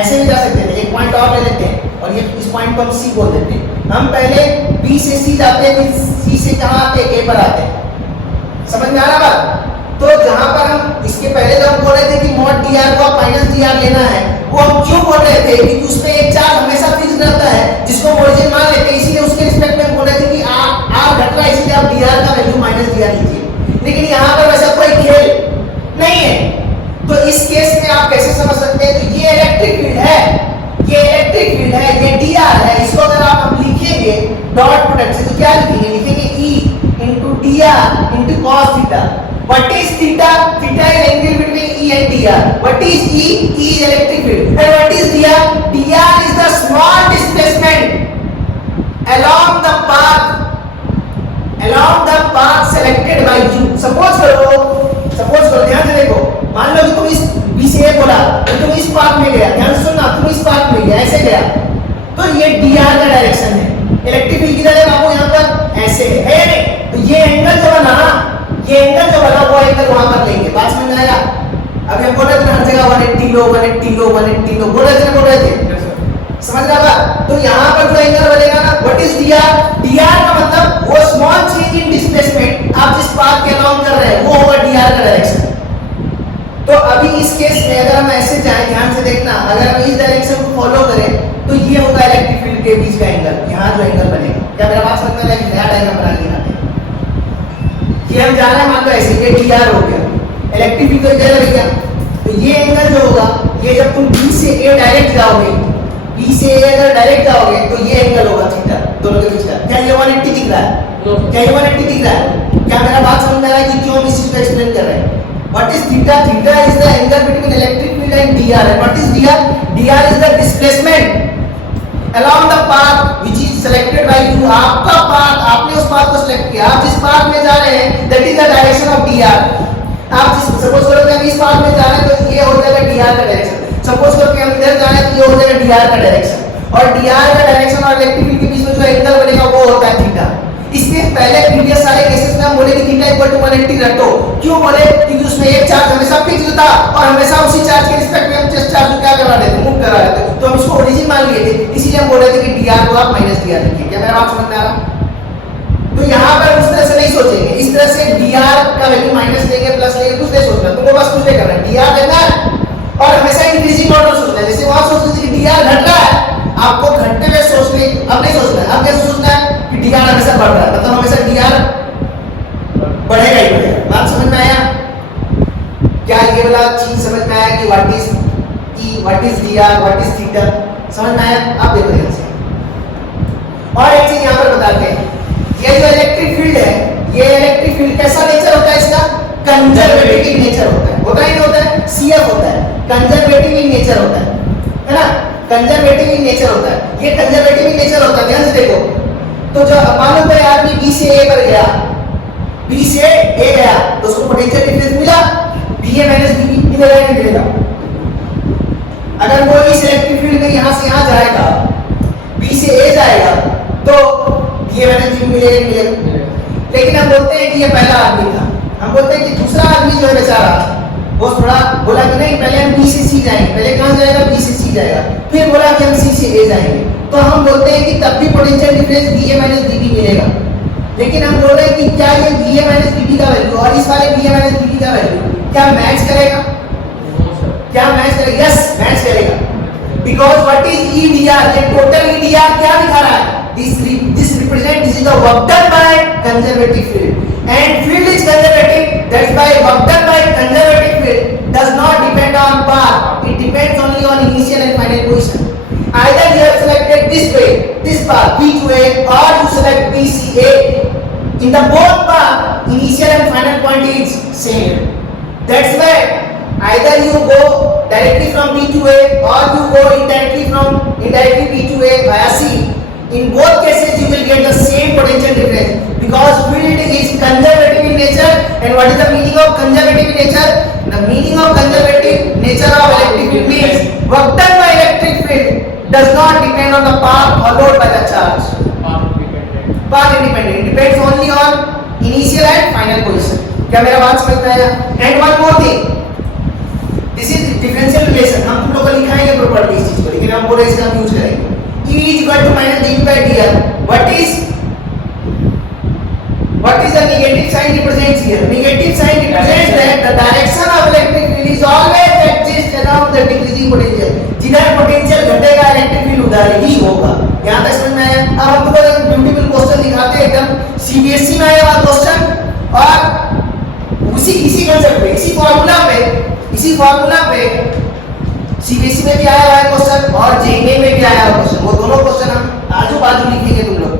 ऐसे भी जा सकते थे। एक पॉइंट और ले लेते हैं और ये इस पॉइंट को हम C बोल देते हैं। हम पहले B से C जाते हैं, फिर C से कहाँ आते हैं? A पर आते हैं। समझ में आ रहा बात? तो जहाँ पर हम इसके पहले जब हम बोल रहे थे कि mod dr को आप -dr लेना है, वो हम क्यों बोल रहे थे? क्योंकि उसमें एक चार्ज हमेशा फिक्स रहता है जिसको ओरिजिन मान लेते हैं, इसीलिए उसके रिस्पेक्ट में बोल रहे थे कि r घट रहा है, इसलिए आप dr का वैल्यू -dr लीजिए। लेकिन यहाँ पर वैसा कोई खेल नहीं है, तो इस केस में आप कैसे समझ सकते हैं? तो ये इलेक्ट्रिक फील्ड है, ये इलेक्ट्रिक फील्ड है, ये dr है। इसको अगर आप लिखेंगे डॉट प्रोडक्ट से तो क्या लिखेंगे? लिखेंगे E into dr into cos theta. What is theta? Theta is angle between E and dr. What is E? E is electric field. And what is dr? Dr is the small displacement along the path selected by you. Suppose करो ध्यान से देखो, मान लो कि तुम इस B से A बोला तो तुम इस पाथ में गया, ध्यान से सुनना, तुम इस पाथ में गया, ऐसे गया, तो ये dr का डायरेक्शन है। इलेक्ट्रिक फील्ड किधर है बाबू? यहाँ पर ऐसे है या नहीं? तो ये एंगल जो बना ना, ये एंगल जो बना वो एंगल वहां पर लेंगे। बात समझ में आया? अब हम बोल रहे थे हर जगह 180 लो 180 लो 180 लो बोल रहे थे समझ रहा था? तो यहाँ पर जो एंगल बनेगा ना, व्हाट इज dr? dr का मतलब वो स्मॉल चेंज इन डिस्प्लेसमेंट आप जिस पाथ के अलोंग कर रहे हैं वो होगा dr का डायरेक्शन। तो अभी इस केस में अगर हम ऐसे जाएं, ध्यान से देखना, अगर हम इस डायरेक्शन को फॉलो करें तो ये होगा इलेक्ट्रिक फील्ड के बीच का एंगल, यहाँ जो एंगल बनेगा। क्या मेरा बात समझ में आया? नया डायग्राम बना के दिखाते हैं। ये हम जा रहे हैं, मान लो ऐसे, ये dr हो गया, इलेक्ट्रिक फील्ड तो इधर है भैया, तो ये एंगल जो होगा, ये जब तुम B से A डायरेक्ट जाओगे, B से A अगर डायरेक्ट जाओगे तो ये एंगल होगा थीटा, दोनों के बीच का। क्या ये 180 दिख रहा है? क्या ये 180 दिख रहा है? क्या मेरा बात समझ में आ रहा है कि क्यों हम इस चीज को एक्सप्लेन कर रहे हैं? What is theta? Theta is the angle between electric field and dr. And what is dr? dr is the displacement along the path which is selected by you. आपका पाथ, आपने उस पाथ को select किया, आप जिस path में जा रहे हैं that is the direction of dr. आप जिस सपोज करो कि हम इस पाथ में जा रहे हैं तो ये हो जाएगा dr का डायरेक्शन। सपोज करो कि हम इधर जा रहे हैं तो ये हो जाएगा dr का डायरेक्शन, और dr का डायरेक्शन और इलेक्ट्रिक फील्ड के बीच में जो एंगल बनेगा वो होता है थीटा। इसलिए पहले प्रीवियस सारे केसेस में हम बोले कि थीटा इक्वल टू 180 रखो। क्यों बोले? क्योंकि उसमें एक चार्ज हमेशा फिक्स्ड था और हमेशा उसी चार्ज के रिस्पेक्ट में हम जिस चार्ज को क्या करवा देते, मूव करा देते, तो हम इसको ओरिजिन मान लिए थे। इसीलिए हम बोल रहे थे कि dr को आप माइनस dr रखिए। क्या मेरा बात समझ में आ रहा? तो यहाँ पर उस तरह से नहीं सोचेंगे, इस तरह से dr का वैल्यू माइनस लेंगे प्लस लेंगे, कुछ नहीं सोचना, तुमको बस कुछ नहीं करना, dr देना और हमेशा इंक्रीजिंग ऑर्डर सोचना है। जैसे वहां सोचते थे कि dr घट रहा है, आपको घटने में सोचने, अब नहीं सोचना है, अब क्या सोचना है कि dr हमेशा बढ़ रहा है, मतलब हमेशा dr बढ़ेगा ही बढ़ेगा। बात समझ में आया? क्या ये वाला चीज समझ में आया कि what is E, what is dr, what is theta? समझ में आया? आप देखो ध्यान से। और एक चीज यहाँ पर बताते हैं, ये जो इलेक्ट्रिक फील्ड है, ये इलेक्ट्रिक फील्ड कैसा नेचर होता है इसका? कंजर्वेटिव इन नेचर होता है। होता ही नहीं होता है? CF होता है, कंजर्वेटिव इन नेचर होता है ना? कंजर्वेटिव इन नेचर होता है, ये कंजर्वेटिव इन नेचर होता है। ध्यान से देखो, तो जो मान लो कोई आदमी B से A पर गया, B से A गया तो उसको पोटेंशियल डिफरेंस मिला, BA माइनस BB मिलेगा नहीं मिलेगा? अगर वो इस इलेक्ट्रिक फील्ड में यहाँ से यहाँ जाएगा, B से A जाएगा तो BA माइनस BB मिलेगा नहीं मिलेगा? लेकिन हम बोलते हैं कि ये पहला आदमी था, हम बोलते हैं कि दूसरा आदमी जो है बेचारा वो थोड़ा बोला कि नहीं पहले हम B से C जाएंगे, पहले कहाँ जाएगा? B से C जाएगा, फिर बोला कि हम C से A जाएंगे, तो हम बोलते हैं कि तब भी potential difference BA minus BB मिलेगा। लेकिन हम बोल रहे हैं कि क्या ये BA माइनस BB का वैल्यू और इस वाले BA माइनस BB का वैल्यू क्या मैच करेगा? क्या मैच करेगा? यस, मैच करेगा, बिकॉज व्हाट इज EDR? ये टोटल EDR क्या दिखा रहा है? This represent this is the work done by conservative field and field is conservative, that's why work done by conservative field does not depend on path, it depends only on initial and final position. Either you have selected this way, this path B to A, or you select B C A. In the both path, initial and final point is same. That's why either you go directly from B to A or you go indirectly B to A via C. In both cases, you will get the same potential difference because field is conservative in nature. And what is the meaning of conservative in nature? The meaning of conservative nature of electric field means work done by electric field does not depend on the path followed by the charge. Path independent. It depends only on initial and final position. क्या मेरा बात समझ में आया? And one more thing, this is differential relation. हम तुम लोग को लिखाएंगे प्रॉपर्टी इस चीज को, लेकिन हम बोल रहे इसका हम यूज करेंगे। E is equal to minus dV by dr. What is the negative sign represents here? Negative sign represents that the direction of electric field is always adjust around the decreasing potential. जिधर potential घटेगा electric field उधर ही होगा। यहाँ तक समझ में आया? अब हम तुमको एक ब्यूटीफुल क्वेश्चन दिखाते हैं, एकदम CBSE में आया हुआ क्वेश्चन, और इसी कंसेप्ट पे, इसी फॉर्मूला पे CBSE में भी आया हुआ है क्वेश्चन और JEE में भी आया हुआ क्वेश्चन। वो दोनों क्वेश्चन हम आजू बाजू लिखेंगे तुम लोग।